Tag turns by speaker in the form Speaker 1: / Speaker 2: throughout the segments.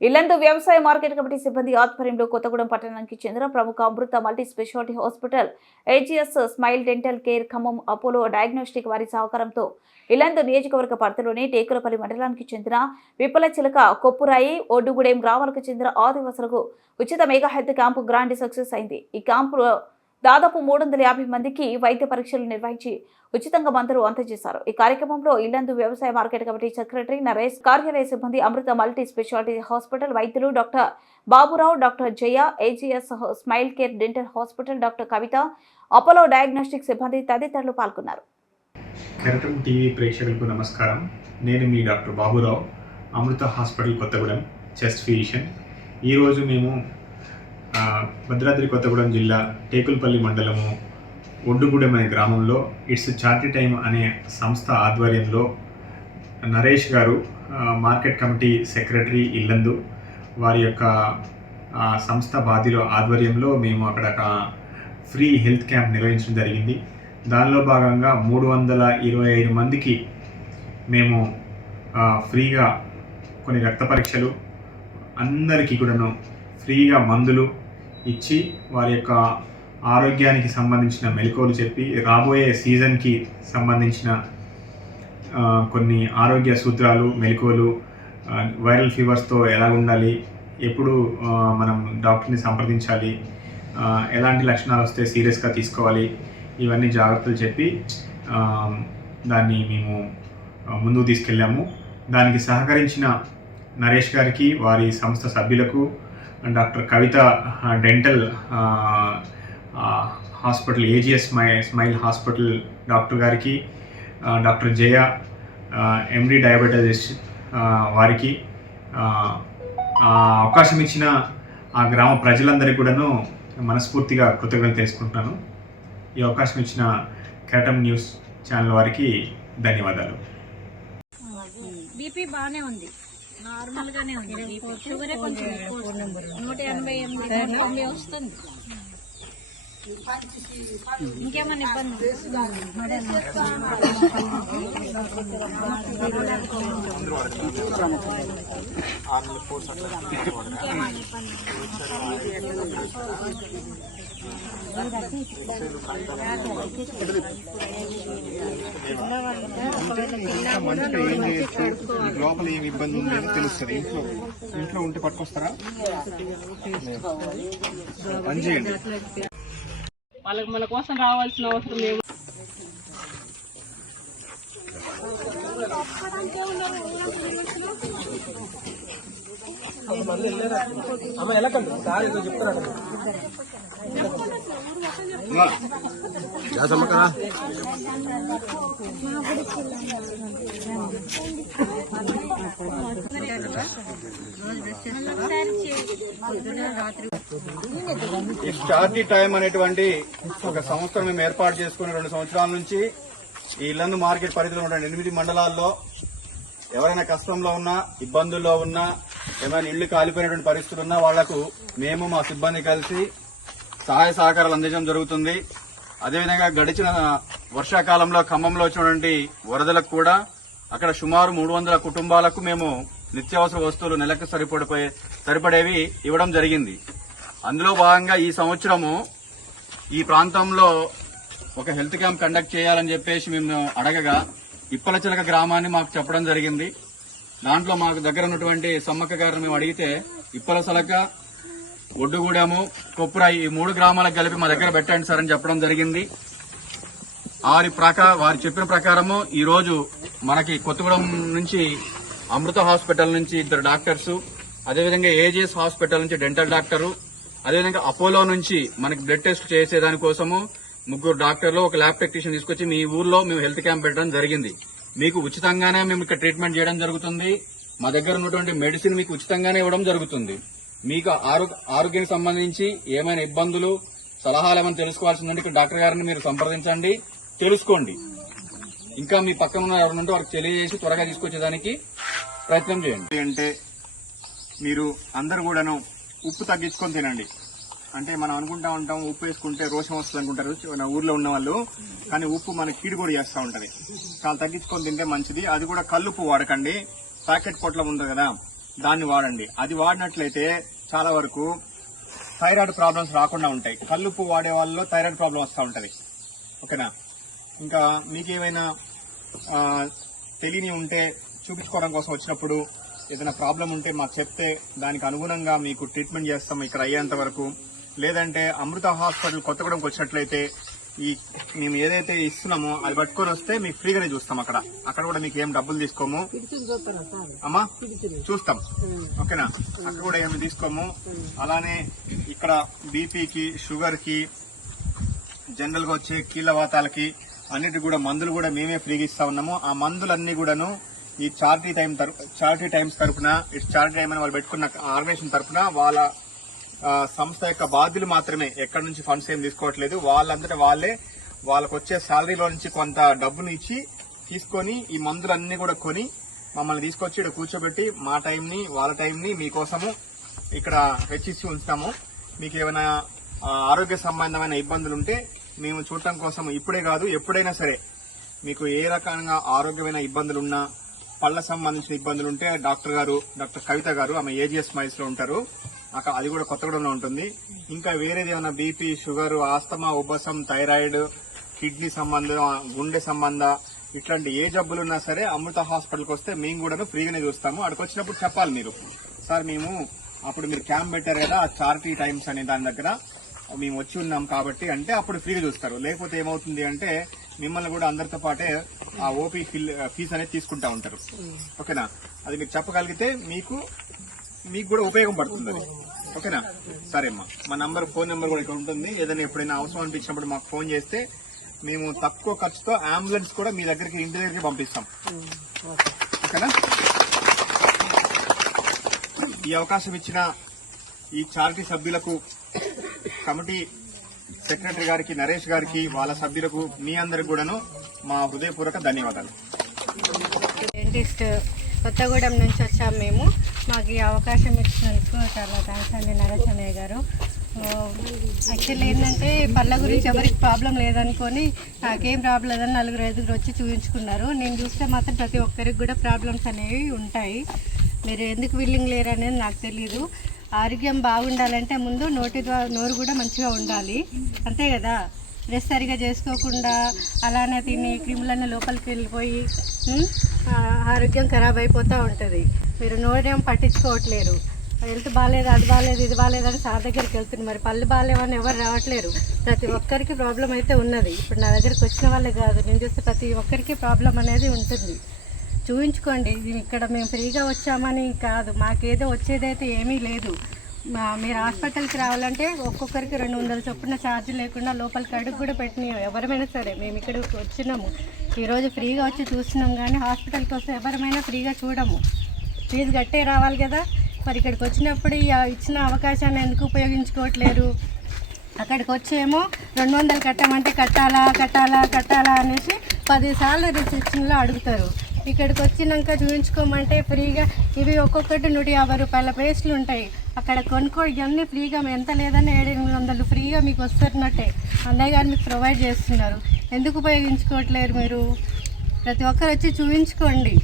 Speaker 1: ఇల్లందు వ్యవసాయ market committee సిబ్బంది ఆధ్వర్యంలో కొత్తగూడెం పట్టణానికి చెందిన ప్రముఖ Amrutha multi speciality hospital AGS smile dental care Khammam Apollo diagnostic వారి సహకారంతో ఇల్లందు నియోజకవర్గ పరిధిలోని టేకులపల్లి మండలానికి చెందిన విప్పల చిలక కొప్పురాయి ఒడ్డుగూడెం గ్రామాలకు చెందిన ఆదివాసులకు ఉచిత mega health camp grand success అయింది. ఈ క్యాంపులో దాదాపు మూడు వందల యాభై మందికి వైద్య పరీక్షలు నిర్వహించి ఉచితంగా మందులు అందజేశారు. ఈ కార్యక్రమంలో ఇల్లందు వ్యవసాయ మార్కెట్ కమిటీ సెక్రటరీ నరేష్ కార్యాలయ సిబ్బంది అమృత మల్టీ స్పెషాలిటీ హాస్పిటల్ వైద్యులు doctor Baburao doctor Jaya AGS smile care dental hospital doctor Kavitha Apollo diagnostic సిబ్బంది తదితరులు పాల్గొన్నారు.
Speaker 2: కెరటం టీవీ ప్రేక్షకులకు నమస్కారం. నేను మీ doctor Baburao Amrutha hospital Kothagudem chest physician. ఈరోజు మేము భద్రాద్రి కొత్తగూడెం జిల్లా టేకులపల్లి మండలము ఒడ్డుగూడెం అనే గ్రామంలో ఇట్స్ చార్టీ టైమ్ అనే సంస్థ ఆధ్వర్యంలో నరేష్ గారు మార్కెట్ కమిటీ సెక్రటరీ ఇల్లందు వారి యొక్క సంస్థ బాధిలో ఆధ్వర్యంలో మేము అక్కడ ఒక ఫ్రీ హెల్త్ క్యాంప్ నిర్వహించడం జరిగింది. దానిలో భాగంగా మూడు వందల ఇరవై ఐదు మందికి మేము ఫ్రీగా కొన్ని రక్త పరీక్షలు అందరికీ కూడాను ఫ్రీగా మందులు ఇచ్చి వారి యొక్క ఆరోగ్యానికి సంబంధించిన మెలకువలు చెప్పి రాబోయే సీజన్కి సంబంధించిన కొన్ని ఆరోగ్య సూత్రాలు మెలకువలు వైరల్ ఫీవర్స్తో ఎలా ఉండాలి ఎప్పుడు మనం డాక్టర్ని సంప్రదించాలి ఎలాంటి లక్షణాలు వస్తే సీరియస్గా తీసుకోవాలి ఇవన్నీ జాగ్రత్తలు చెప్పి దాన్ని మేము ముందుకు తీసుకెళ్ళాము. దానికి సహకరించిన నరేష్ గారికి వారి సంస్థ సభ్యులకు doctor Kavitha dental hospital AGS స్మై smile hospital doctor గారికి డాక్టర్ జయ ఎండి డయాబెటాలజిస్ట్ వారికి uh, అవకాశం ఇచ్చిన ఆ గ్రామ ప్రజలందరికీ కూడాను మనస్ఫూర్తిగా కృతజ్ఞతలు తెలుసుకుంటున్నాను. ఈ అవకాశం ఇచ్చిన కేటమ్ న్యూస్ ఛానల్ వారికి ధన్యవాదాలు.
Speaker 3: బీపీ బాగానే ఉంది. నార్మల్ గానే ఉంది షుగరే కొంచెం. నూట ఎనభై ఎనిమిది నూట తొంభై వస్తుంది. ఇంకేమన్నా ఇబ్బంది
Speaker 4: మంచిగా ఏం చేయొచ్చు లోపల ఏమి ఇబ్బంది ఉంది అని తెలుస్తుంది ఇంట్లో ఇంట్లో ఉంటే పట్టుకొస్తారా పని చేయండి
Speaker 5: వాళ్ళకి మన కోసం రావాల్సిన అవసరం ఏమి?
Speaker 4: ఈ స్టార్టీ టైం అనేటువంటి ఒక సంవత్సరం మేము ఏర్పాటు చేసుకుని రెండు సంవత్సరాల నుంచి ఈ ఇల్లందు మార్కెట్ పరిధిలో ఉన్న ఎనిమిది మండలాల్లో ఎవరైనా కష్టంలో ఉన్నా ఇబ్బందుల్లో ఉన్నా ఏమైనా ఇళ్ళు కాలిపోయినటువంటి పరిస్థితులు ఉన్నా వాళ్ళకు మేము మా సిబ్బంది కలిసి సహాయ సహకారాలు అందించడం జరుగుతుంది. అదేవిధంగా గడిచిన వర్షాకాలంలో ఖమ్మంలో వచ్చినటువంటి వరదలకు కూడా అక్కడ సుమారు మూడు వందల కుటుంబాలకు మేము నిత్యావసర వస్తువులు నెలకు సరిపడిపోయే సరిపడేవి ఇవ్వడం జరిగింది. అందులో భాగంగా ఈ సంవత్సరము ఈ ప్రాంతంలో ఒక హెల్త్ క్యాంప్ కండక్ట్ చేయాలని చెప్పేసి మేము అడగగా ఇప్పలచిలక గ్రామాన్ని మాకు చెప్పడం జరిగింది. దాంట్లో మాకు దగ్గర ఉన్నటువంటి సమ్మక్క గారిని మేము అడిగితే ఇప్పల సలక ఒడ్డుగూడెము కొప్పురాయి ఈ మూడు గ్రామాలకు కలిపి మా దగ్గర పెట్టండి సార్ అని చెప్పడం జరిగింది. వారి ప్రకా వారు చెప్పిన ప్రకారము ఈ రోజు మనకి కొత్తగూడెం నుంచి అమృత హాస్పిటల్ నుంచి ఇద్దరు డాక్టర్స్ అదేవిధంగా ఏజీఎస్ హాస్పిటల్ నుంచి డెంటల్ డాక్టరు అదేవిధంగా అపోలో నుంచి మనకి బ్లడ్ టెస్ట్ చేసేదానికోసము ముగ్గురు డాక్టర్లు ఒక ల్యాబ్ టెక్నీషియన్ తీసుకొచ్చి మీ ఊర్లో మేము హెల్త్ క్యాంప్ పెట్టడం జరిగింది. మీకు ఉచితంగానే మేము ఇక్కడ ట్రీట్మెంట్ చేయడం జరుగుతుంది. మా దగ్గర ఉన్నటువంటి మెడిసిన్ మీకు ఉచితంగానే ఇవ్వడం జరుగుతుంది. మీకు ఆరోగ్య ఆరోగ్యానికి సంబంధించి ఏమైనా ఇబ్బందులు సలహాలు ఏమైనా తెలుసుకోవాల్సిందంటే ఇక్కడ డాక్టర్ గారిని మీరు సంప్రదించండి. తెలుసుకోండి. ఇంకా మీ పక్కన ఉన్న ఎవరినంటే వారికి తెలియజేసి త్వరగా తీసుకొచ్చేదానికి ప్రయత్నం చేయండి. అంటే మీరు అందరు కూడాను ఉప్పు తగ్గించుకొని తినండి. అంటే మనం అనుకుంటా ఉంటాం ఉప్పు వేసుకుంటే రోషం వస్తుంది అనుకుంటారు. మన ఊర్లో ఉన్న వాళ్ళు. కానీ ఉప్పు మన కీడు కూడా చేస్తూ ఉంటుంది. చాలా తగ్గించుకొని తింటే మంచిది. అది కూడా కల్లుప్పు వాడకండి. ప్యాకెట్ పొట్లం ఉంటుంది కదా
Speaker 6: దాన్ని వాడండి. అది వాడినట్లయితే చాలా వరకు థైరాయిడ్ ప్రాబ్లమ్స్ రాకుండా ఉంటాయి. కల్లుప్పు వాడే వాళ్ళలో థైరాయిడ్ ప్రాబ్లం వస్తూ ఉంటుంది. ఓకేనా? ఇంకా మీకేమైనా తెలియని ఉంటే చూపించుకోవడం కోసం వచ్చినప్పుడు ఏదైనా ప్రాబ్లం ఉంటే మాకు చెప్తే దానికి అనుగుణంగా మీకు ట్రీట్మెంట్ చేస్తాం ఇక్కడ అయ్యేంత వరకు. లేదంటే అమృత హాస్పిటల్ కొత్తగూడెంకి వచ్చినట్లయితే ఈ మేము ఏదైతే ఇస్తున్నామో అది పట్టుకొని వస్తే మీకు ఫ్రీగానే చూస్తాం అక్కడ. అక్కడ కూడా మీకు ఏం డబ్బులు తీసుకోము. అమ్మా చూస్తాం. ఓకేనా? అక్కడ కూడా ఏమి తీసుకోము. అలానే ఇక్కడ బీపీకి షుగర్కి జనరల్గా వచ్చే కీళ్ళ వాతాలకి అన్నిటి కూడా మందులు కూడా మేమే ఫ్రీగా ఇస్తా ఉన్నాము. ఆ మందులన్నీ కూడాను ఈ చారిటీ టైం తరపు చారిటీ టైమ్స్ తరఫున ఈ చారిటీ టైం అని వాళ్ళు పెట్టుకున్న ఆర్గనైజేషన్ తరపున వాళ్ళ సంస్థ యొక్క బాధ్యులు మాత్రమే. ఎక్కడి నుంచి ఫండ్స్ ఏం తీసుకోవట్లేదు. వాళ్ళంతటా వాళ్ళే వాళ్ళకు వచ్చే శాలరీలో నుంచి కొంత డబ్బును ఇచ్చి తీసుకొని ఈ మందులన్నీ కూడా కొని మమ్మల్ని తీసుకొచ్చి ఇక్కడ కూర్చోబెట్టి మా టైంని వాళ్ళ టైంని మీకోసము ఇక్కడ హెచ్చిసి ఉంచుతాము. మీకు ఏమైనా ఆరోగ్య సంబంధమైన ఇబ్బందులు ఉంటే మేము చూడటం కోసం ఇప్పుడే కాదు ఎప్పుడైనా సరే మీకు ఏ రకంగా ఆరోగ్యమైన ఇబ్బందులు ఉన్నా పళ్ళ సంబంధించిన ఇబ్బందులు ఉంటే డాక్టర్ గారు డాక్టర్ కవిత గారు ఆమె ఏజిఎస్ మైస్లో ఉంటారు. అది కూడా కొత్తగూడెంలో ఉంటుంది. ఇంకా వేరేది ఏమైనా బీపీ షుగర్ ఆస్తమా ఉబ్బసం థైరాయిడ్ కిడ్నీ సంబంధం గుండె సంబంధ ఇట్లాంటి ఏ జబ్బులు ఉన్నా సరే అమృత హాస్పిటల్కి వస్తే మేము కూడా ఫ్రీగానే చూస్తాము. అక్కడికి వచ్చినప్పుడు చెప్పాలి మీరు. సార్ మేము అప్పుడు మీరు క్యాంప్ పెట్టారు కదా చారిటీ టైమ్స్ అనే దాని దగ్గర మేము వచ్చి ఉన్నాం కాబట్టి అంటే అప్పుడు ఫ్రీగా చూస్తారు. లేకపోతే ఏమవుతుంది అంటే మిమ్మల్ని కూడా అందరితో పాటే ఆ ఓపీ ఫిల్ ఫీజు అనేది తీసుకుంటా ఉంటారు. ఓకేనా? అది మీరు చెప్పగలిగితే మీకు మీకు కూడా ఉపయోగం పడుతుంది అది. ఓకేనా? సరే అమ్మా మా నంబర్ ఫోన్ నెంబర్ కూడా ఇక్కడ ఉంటుంది. ఏదైనా ఎప్పుడైనా అవసరం అనిపించినప్పుడు మాకు ఫోన్ చేస్తే మేము తక్కువ ఖర్చుతో అంబులెన్స్ కూడా మీ దగ్గరికి ఇంటి దగ్గరికి పంపిస్తాం. ఓకేనా? ఈ అవకాశం ఇచ్చిన ఈ చారిటీ సభ్యులకు కమిటీ సెక్రటరీ గారికి నరేష్ గారికి వాళ్ళ సభ్యులకు మీ అందరికి కూడాను మా హృదయపూర్వక ధన్యవాదాలు.
Speaker 7: డెంటిస్ట్ కొత్తగూడెం నుంచి వచ్చాము మేము. మాకు ఈ అవకాశం ఇచ్చినందుకు చాలా థ్యాంక్స్ అండి నరేష్ గారు. యాక్చువల్లీ ఏంటంటే పళ్ళ గురించి ఎవరికి ప్రాబ్లం లేదనుకొని నాకేం ప్రాబ్లం లేదని నలుగురు ఐదుగురు వచ్చి చూపించుకున్నారు. నేను చూస్తే మాత్రం ప్రతి ఒక్కరికి కూడా ప్రాబ్లమ్స్ అనేవి ఉంటాయి. మీరు ఎందుకు విల్లింగ్ లేరు అనేది నాకు తెలియదు ఆరోగ్యం బాగుండాలంటే ముందు నోటి ద్వారా నోరు కూడా మంచిగా ఉండాలి. అంతే కదా? డ్రెస్ సరిగా చేసుకోకుండా అలానే తిని క్రిములన్నీ లోపలికి వెళ్ళిపోయి ఆరోగ్యం ఖరాబ్ అయిపోతూ ఉంటుంది. మీరు నోరేం పట్టించుకోవట్లేరు. హెల్త్ బాగాలేదు అది బాగాలేదు ఇది బాగాలేదు అని సార్ దగ్గరికి వెళ్తుంది. మరి పళ్ళు బాగాలేవని ఎవరు రావట్లేరు. ప్రతి ఒక్కరికి ప్రాబ్లం అయితే ఉన్నది. ఇప్పుడు నా దగ్గరికి వచ్చిన వాళ్ళే కాదు నేను చూస్తే ప్రతి ఒక్కరికి ప్రాబ్లం అనేది ఉంటుంది. చూపించుకోండి ఇక్కడ మేము ఫ్రీగా వచ్చామని కాదు. మాకేదో వచ్చేదైతే ఏమీ లేదు. మీరు హాస్పిటల్కి రావాలంటే ఒక్కొక్కరికి రెండు వందల చొప్పున ఛార్జ్ లేకుండా లోపలికి అడుగు కూడా పెట్టిన ఎవరమైనా సరే మేము ఇక్కడికి వచ్చినాము. ఈరోజు ఫ్రీగా వచ్చి చూస్తున్నాం కానీ హాస్పిటల్కి వస్తే ఎవరమైనా ఫ్రీగా చూడము. ఫీజు కట్టే రావాలి కదా. మరి ఇక్కడికి వచ్చినప్పుడు ఇచ్చిన అవకాశాన్ని ఎందుకు ఉపయోగించుకోవట్లేరు అక్కడికి వచ్చేమో రెండు వందలు కట్టమంటే కట్టాలా కట్టాలా కట్టాలా అనేసి పదిసార్లు రిసెప్షన్లో అడుగుతారు. ఇక్కడికి వచ్చినాక చూపించుకోమంటే ఫ్రీగా ఇవి ఒక్కొక్కటి నూట యాభై రూపాయల పేస్ట్లు ఉంటాయి. అక్కడ కొనుక్కో ఇవన్నీ ఫ్రీగా ఎంత లేదని ఏడు ఎనిమిది వందలు ఫ్రీగా మీకు వస్తున్నట్టే. అన్నయ్య గారు మీకు ప్రొవైడ్ చేస్తున్నారు. ఎందుకు ఉపయోగించుకోవట్లేరు మీరు? ప్రతి ఒక్కరు వచ్చి చూపించుకోండి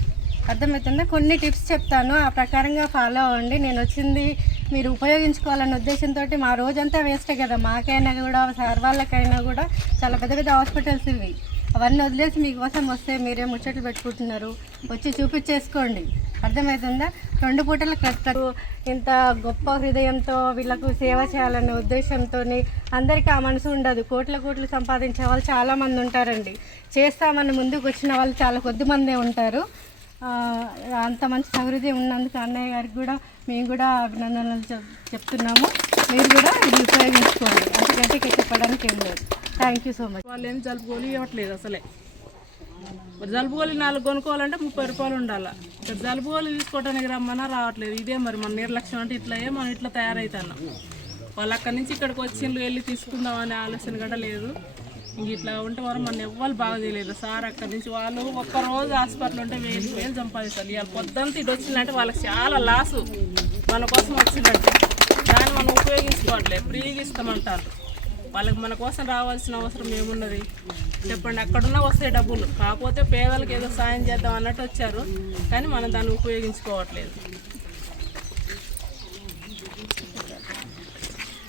Speaker 7: అర్థమవుతుందా? కొన్ని టిప్స్ చెప్తాను. ఆ ప్రకారంగా ఫాలో అవ్వండి. నేను వచ్చింది మీరు ఉపయోగించుకోవాలన్న ఉద్దేశంతో మా రోజంతా వేస్టే కదా. మాకైనా కూడా సార్ వాళ్ళకైనా కూడా చాలా పెద్ద పెద్ద హాస్పిటల్స్ ఇవి. అవన్నీ వదిలేసి మీకోసం వస్తే మీరే ముచ్చట్లు పెట్టుకుంటున్నారు. వచ్చి చూపించేసుకోండి. అర్థమవుతుందా రెండు పూటల కష్టం. ఇంత గొప్ప హృదయంతో వీళ్ళకు సేవ చేయాలనే ఉద్దేశంతో అందరికీ ఆ మనసు ఉండదు. కోట్ల కోట్లు సంపాదించే వాళ్ళు చాలామంది ఉంటారండి. చేస్తామని ముందుకు వచ్చిన వాళ్ళు చాలా కొద్ది మందే ఉంటారు. అంత మంచి సహృదయం ఉన్నందుకు అన్నయ్య గారికి కూడా మేము కూడా అభినందనలు చెప్ చెప్తున్నాము. మీరు కూడా ఇది ఉపయోగించుకోండి. అంతకంటే చెప్పడానికి ఏం లేదు. థ్యాంక్ యూ సో మచ్
Speaker 8: వాళ్ళు ఏం జలుబుగోలు ఇవ్వట్లేదు అసలే. మరి జలుబుగోలు నాలుగు కొనుక్కోవాలంటే ముప్పై రూపాయలు ఉండాలి. ఇక్కడ జలుబుగోలు తీసుకోవడానికి రమ్మన్నా రావట్లేదు. ఇదే మరి మన నిర్లక్ష్యం అంటే ఇట్లాయే మనం ఇట్లా తయారవుతున్నాం వాళ్ళు అక్కడి నుంచి ఇక్కడికి వచ్చి వెళ్ళి తీసుకుందాం అనే ఆలోచన కూడా లేదు. ఇంక ఇట్లా ఉంటే వారు మన ఎవ్వరు బాగా చేయలేదు సార్ అక్కడి నుంచి వాళ్ళు ఒక్క రోజు హాస్పిటల్ ఉంటే వేలు వేలు సంపాదిస్తారు. ఇవాళ పొద్దుంతా ఇటు వచ్చిందంటే వాళ్ళకి చాలా లాసు. మన కోసం వచ్చిందంటే దాన్ని మనం ఉపయోగించుకోవట్లేదు. ఫ్రీగా ఇస్తామంటారు. వాళ్ళకి మన కోసం రావాల్సిన అవసరం ఏమున్నది? చెప్పండి అక్కడున్నా వస్తాయి డబ్బులు. కాకపోతే పేదలకు ఏదో సాయం చేద్దాం అన్నట్టు వచ్చారు. కానీ మనం దాన్ని ఉపయోగించుకోవట్లేదు.